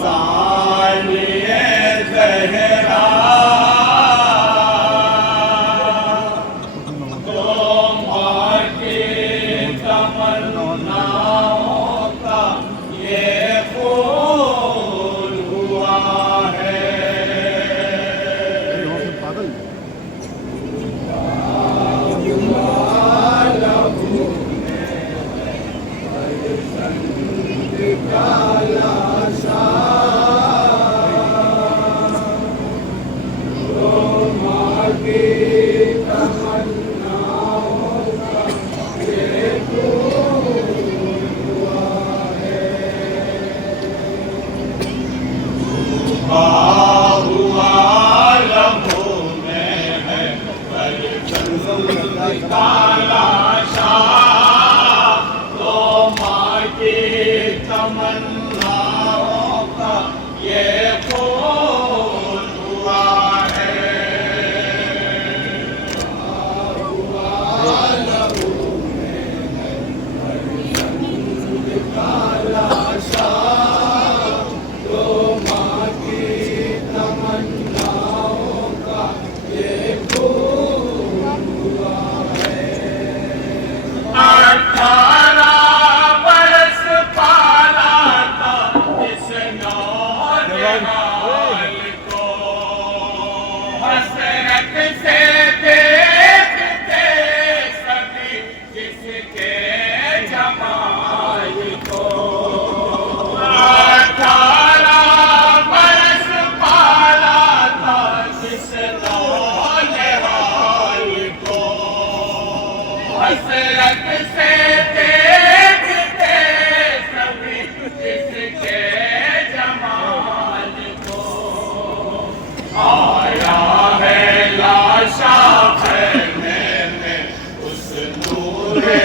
सानिए ज़हरा तो माँ की तमन्नाओं का ये फूल हुआ है। काला शाह तो माँ की तमन्नाओं का ये फूल हुआ है। काला शाह तो माँ की तमन्नाओं का ये फूल हुआ है। 18 बरस पाला था इस नौजवान को, हसरत से देखते सभी जिसके जमाल को। 18 बरस पाला था इस नौजवान को, हसरत से देखते सभी जिसके जमाल को। आया है लाशा फैलने में उस नूरे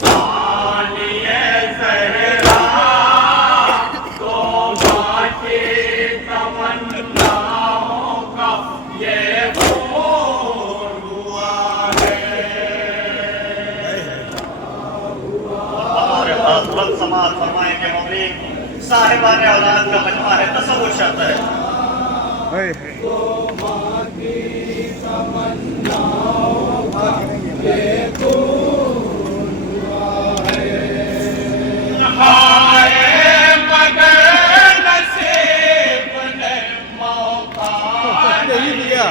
सानिए ज़हरा तो माँ की तमन्नाओं का ये फूल हुआ है। हमारे पास तुरंत समाज फरमाए के ममलिक साहिबान औलाद का मजमा है, तसव्वुर शर्त है। हाय मगर नसीब ने मौका नहीं दिया।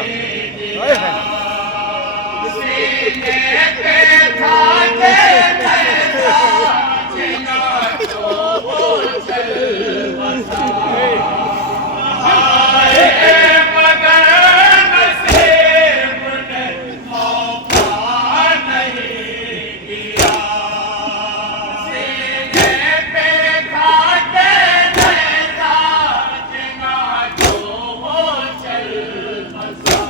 सीने पे था के जीना तो वो चल बसा। हाय मगर नसीब ने मौका नहीं दिया। सीने पे था के जीना तो वो चल बसा।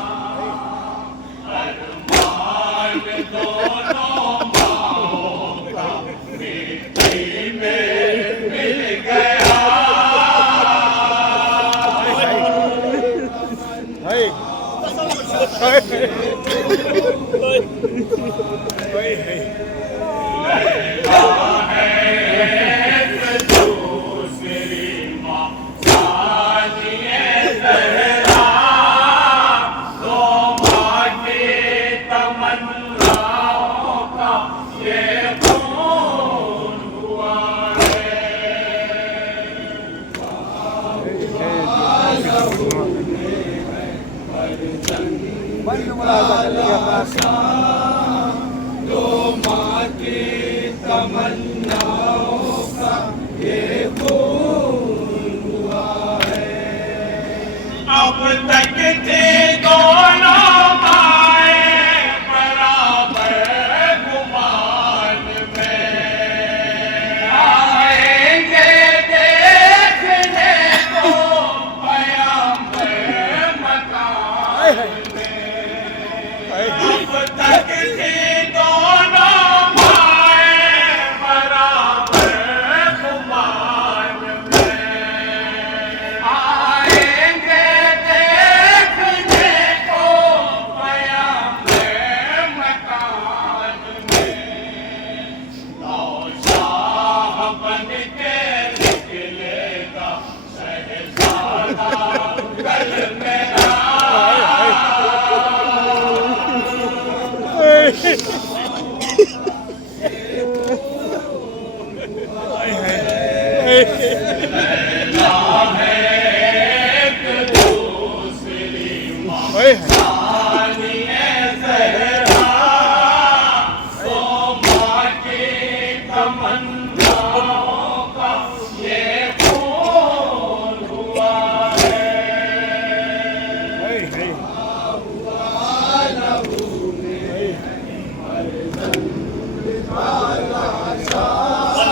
अरमान दोनों माओं का मिट्टी में मिल गया। लैला है दूसरी माँ सानिए ज़हरा तो माँ की तमन्नाओं का ये फूल हुआ है। तो माँ की तमन्नाओं का ये फूल हुआ है। अब तक थे दोनों माए बराबर गुमान में, आएंगे देखने को पैगंबर मकान में। अब तक लैला है एक दूसरी मानिए ज़हरा तो माँ की तमन्नाओं का ये खून हुआ है।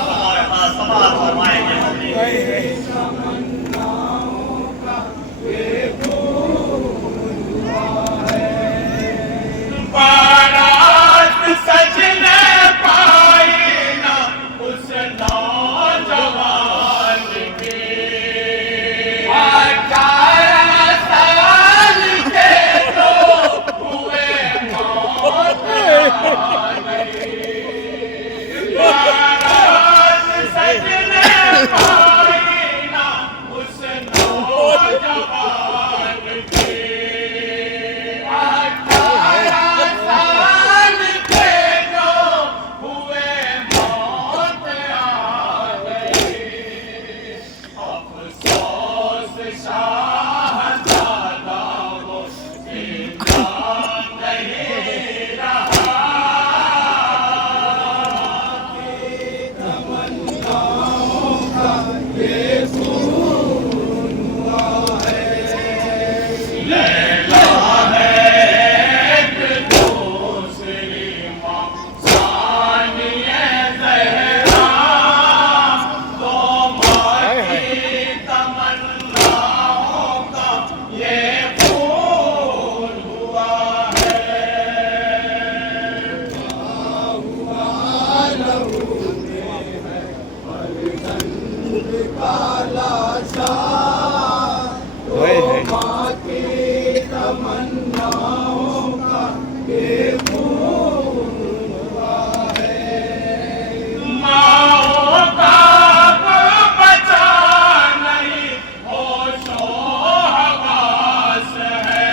हमारे पास समाज फरमाएंगे मौली। बारात सजने पाई ना उस नौजवान की। 18 साल के तो हुए मौत बारात सजने पाई ना उस नौजवान की। 18 साल के जो हुए मौत आ गई। अफसोस शाहज़ादा वो जिंदा नहीं रहा। लैला है एक दूसरी माँ सानिए ज़हरा तो माँ की तमन्नाओं का ये खून हुआ है। माओ का बचा नहीं होशो हवास है।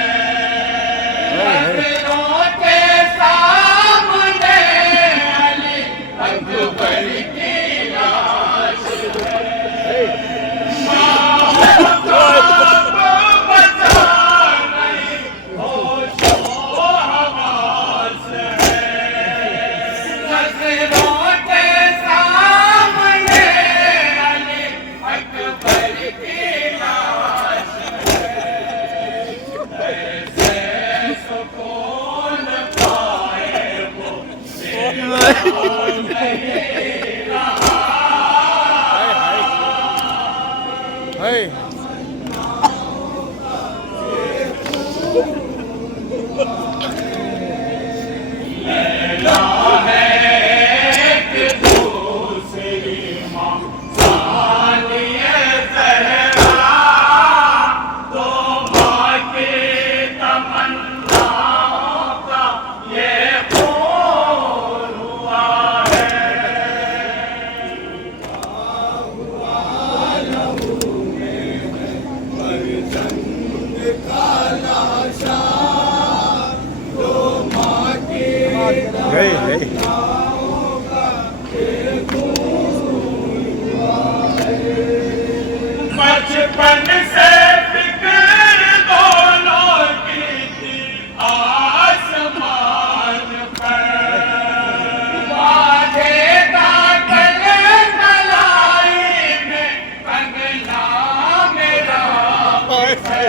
नजरों के सामने अली अकबर की लाश है। माओ का बचा नहीं होशो हवास है। नजरों के सामने अली अकबर की लाश है। ऐसे सुकून पाए वो जिंदा नहीं रहा। लैला है एक दूसरी माँ सानिए ज़हरा तो माँ की तमन्नाओं का ये खून हुआ है। बचपन से फिक्र दोनों की थी आसमान पर। बांधेगा गले गलाई में कंगना मेरा है।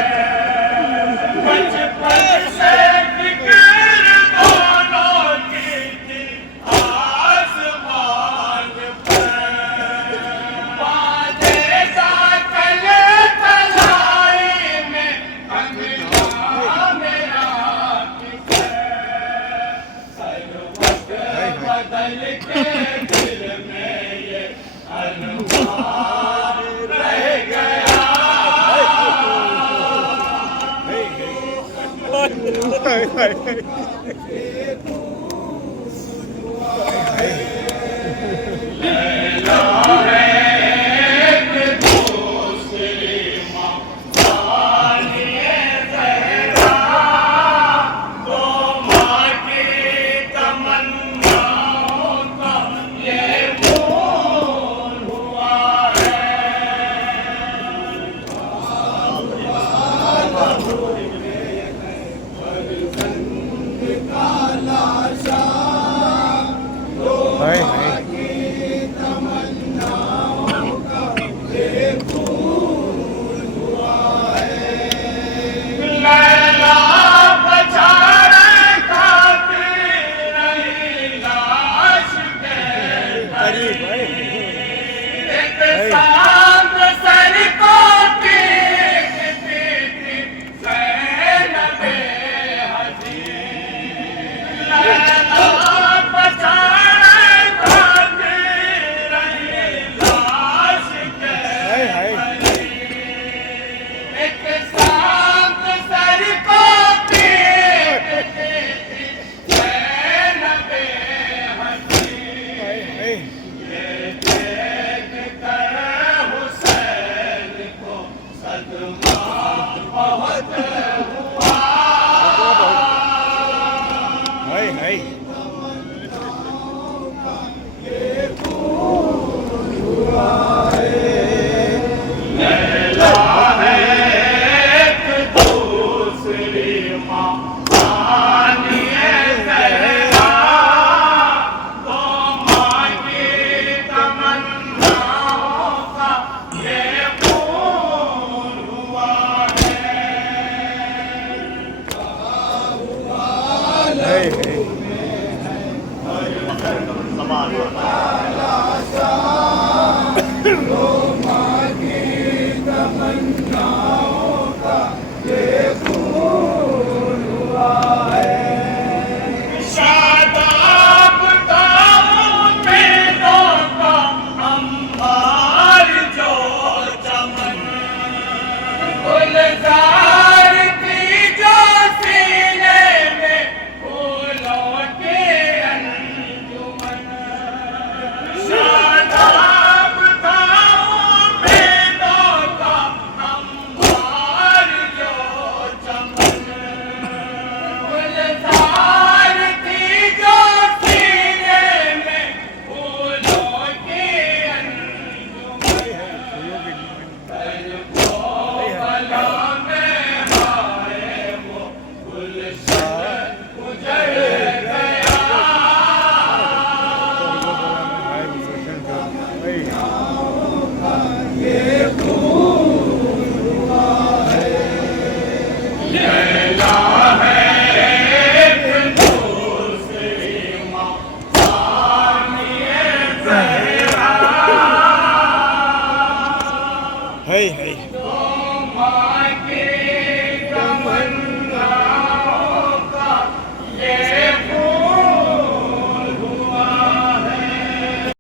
बचपन से फिक्र दोनों की थी आसमान पर। बांधेगा गले गलाई में कंगना मेरा है। हर वक्त बदल के दिल में ये अरमान रह गया। लैला है एक दूसरी माँ सानिए ज़हरा तो माँ की तमन्नाओं का ये खून हुआ है। मांगे